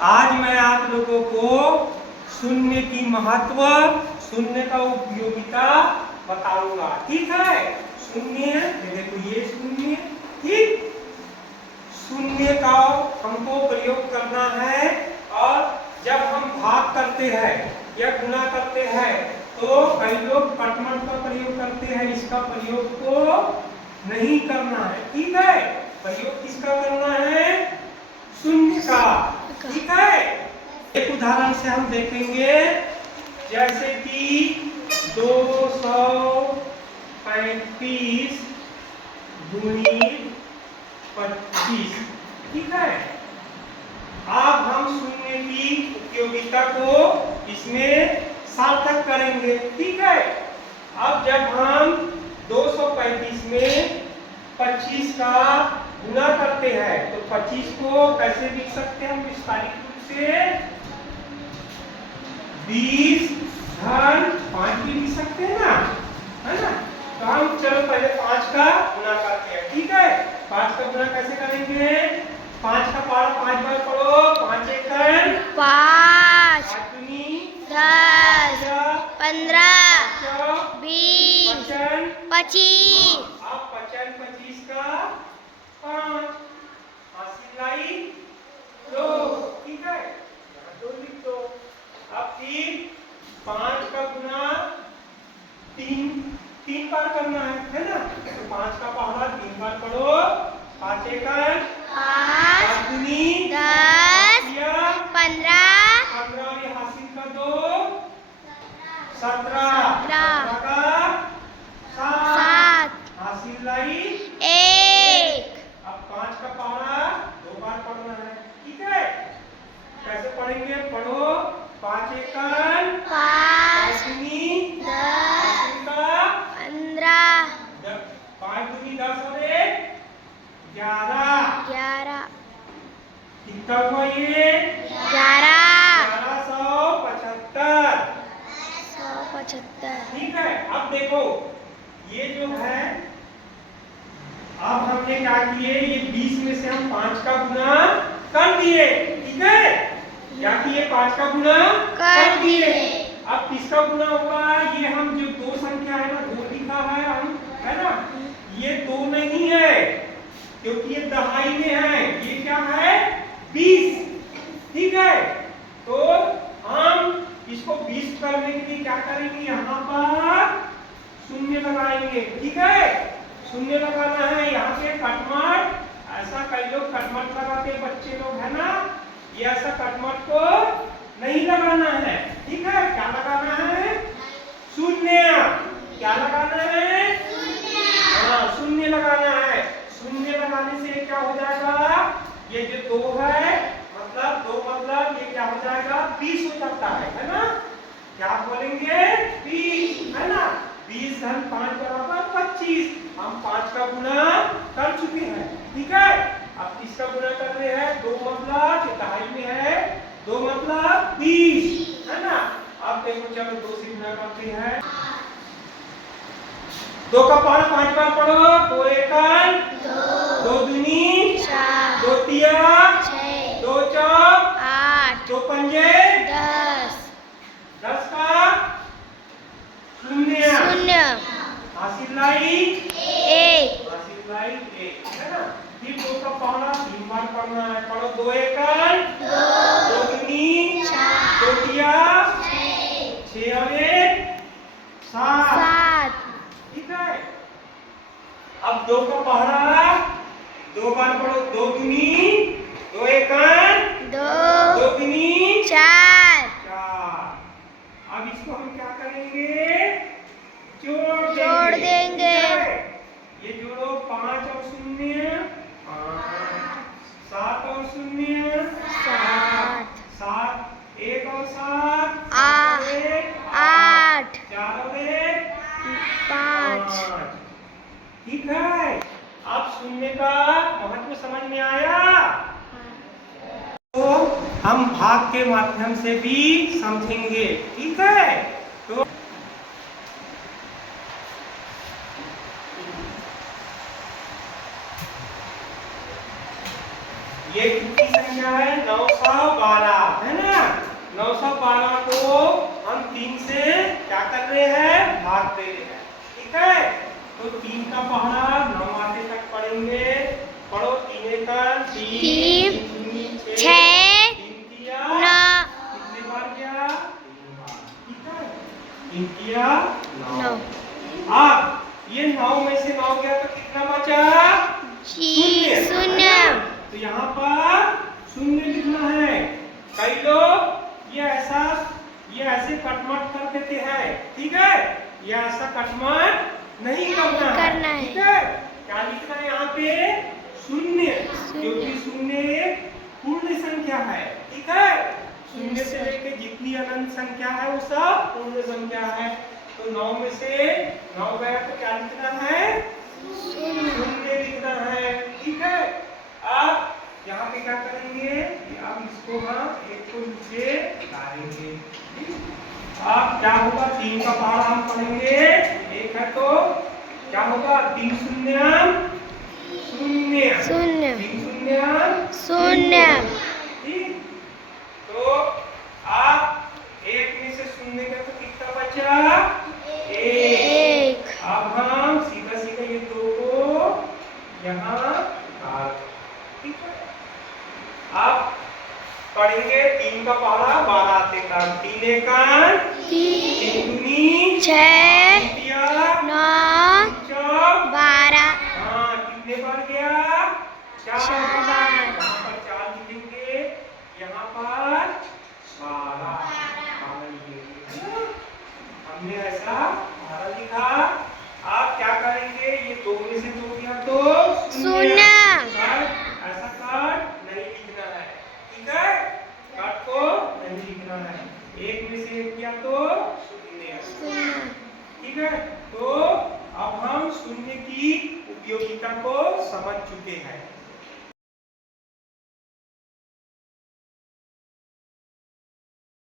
आज मैं आप लोगों को शून्य की महत्व, शून्य का उपयोगिता बताऊंगा। ठीक है। शून्य, देखो ये शून्य, ठीक। शून्य का हमको प्रयोग करना है, और जब हम भाग करते हैं या गुणा करते हैं तो कई लोग कटमट का प्रयोग करते हैं। इसका प्रयोग तो नहीं करना है। ठीक है। प्रयोग किसका करना है? शून्य का। ठीक है। एक उदाहरण से हम देखेंगे, जैसे कि 235 गुणित 25। ठीक है। अब हम शून्य की उपयोगिता को इसमें सार्थक करेंगे। ठीक है। अब जब हम 235 में 25 का गुणा करते हैं तो 25 को कैसे लिख सकते हैं हम विस्तारित रूप से? 20 धन 5 भी लिख सकते हैं ना, है ना। तो हम चलो पहले 5 का गुणा करते हैं। ठीक है। 5 का गुणा कैसे करेंगे? 5 का पारा 5 बार पढ़ो। 5 एक 5, 5 दूनी 10 15 20 20 55। 25 अब 25 का 5 हासिल लाई 2। ठीक है। यहाँ 2 लिख दो। अब फिर 5 का गुना 3 बार करना है ना। तो 5 का पहला 3 बार पढ़ो। 5 एक 5 दूनी 10 15 15 ये हासिल का 2 17 का 7 हासिल लाई 1 अब 5 का पहला 2 बार पढ़ना है। ठीक है। कैसे पढ़ेंगे? पढ़ो। 5 एक 5 दूनी 10 15 5 दूनी 10 और 1 11। कितना हुआ ये? 1175। 175। ठीक है। अब देखो ये जो है, अब हमने क्या किए, ये 20 में से हम 5 का गुना कर दिए। ठीक है। क्या किए? 5 का गुना कर दिए। अब किसका गुना होगा? ये हम जो 2 संख्या है ना, 2 लिखा है हम, है ना। ये 2 नहीं है क्योंकि ये दहाई में है। ये क्या है? 20। ठीक है। तो हम इसको 20 करने के लिए क्या करेंगे? यहाँ पर शून्य लगाएंगे। ठीक है। शून्य लगाना है। यहाँ पे कटमट, ऐसा कई लोग कटमट लगाते हैं बच्चे लोग, है ना। ये ऐसा कटमट को नहीं लगाना है। ठीक है। क्या लगाना है? शून्य। क्या लगाना है? हाँ, शून्य लगाना है। शून्य लगाने से क्या हो जाएगा? ये जो 2 है, मतलब 2 मतलब ये क्या हो जाएगा? 20 हो जाता है ना। क्या बोलेंगे? 20, है ना। 20 धन 5 बराबर 25। हम 5 का गुना कर चुके हैं। ठीक है। अब किसका गुना कर रहे हैं? 2 मतलब ये दहाई में है, 2 मतलब 20, है ना। अब देखो चलो 2 से गुना करते हैं। 2 का पारा 5 बार पढ़ो। 2 एक 2 दूनी 2 तिया 2 चौक 8 2 पंजे 10 10 का शून्य हासिल लाई 1 हासिल लाई 1, है ना। फिर 2 का पहला 3 बार पढ़ना है। पढ़ो। 2 एक 2 दूनी 2 तिया 6 और 1 7। ठीक है। अब 2 का पहला 2 बार पढ़ो। 2 दूनी 2 एक 2 दूनी 4 अब इसको हम क्या करेंगे? जोड़ देंगे। ये जोड़ो। 5 और 0 5, 7 और 0 7 1 और 7 8 4 और 1 5। 5। ठीक है। अब शून्य का महत्व समझ में आया। तो हम भाग के माध्यम से भी समझेंगे। ठीक है। तो ये कितनी संख्या है? 912 है ना। 912 को हम 3 से क्या कर रहे हैं? भाग दे रहे हैं। ठीक है, तो 3 का पहाड़ा 9 आते तक पढ़ेंगे। पढ़ो। 3 का 3 छः 3 किया 9 कितने बार गया? 3 बार। ठीक है, 3 किया 9। 9 अब ये 9 में से 9 गया तो कितना बचा? शून्य। तो यहाँ पर शून्य लिखना है। कई लोग ये ऐसे कटमट कर देते हैं। ठीक है, ये ऐसा कटमट नहीं करना है। ठीक है, क्या लिखना है यहाँ पे? शून्य, क्योंकि शून्य एक पूर्ण संख्या है। ठीक है, शून्य से लेके जितनी अनंत संख्या है वो सब पूर्ण संख्या है। तो 9 में से 9 गया तो क्या लिखना है? शून्य लिखना है। ठीक है, अब यहाँ पे क्या करेंगे? अब इसको हम एक को नीचे डालेंगे। अब क्या होगा? 3 का पहाड़ा हम पढ़ेंगे। एक है तो क्या होगा? 3 शून्य शून्य 3 शून्य। ठीक, तो आप 1 में से शून्य का तो कितना बचा? 1। अब हम सीधा सीधा ये 2 को यहाँ डाल। ठीक है, अब पढ़ेंगे 3 का पहाड़ा 12 आते तक। 3 एकान 3 दूनी 6 6 9 4 12 हाँ, कितने बार गया? 4 बार। यहाँ पर 4 लिखेंगे, यहाँ पर 12 लिखेंगे। हमने ऐसा 12 लिखा। आप क्या करेंगे? ये 2 में से 2 गया तो शून्य। ऐसा कट नहीं लिखना है। ठीक है, कट को नहीं लिखना है। 1 में से 1 गया तो शून्य। ठीक है, तो अब हम शून्य की उपयोगिता को समझ चुके हैं।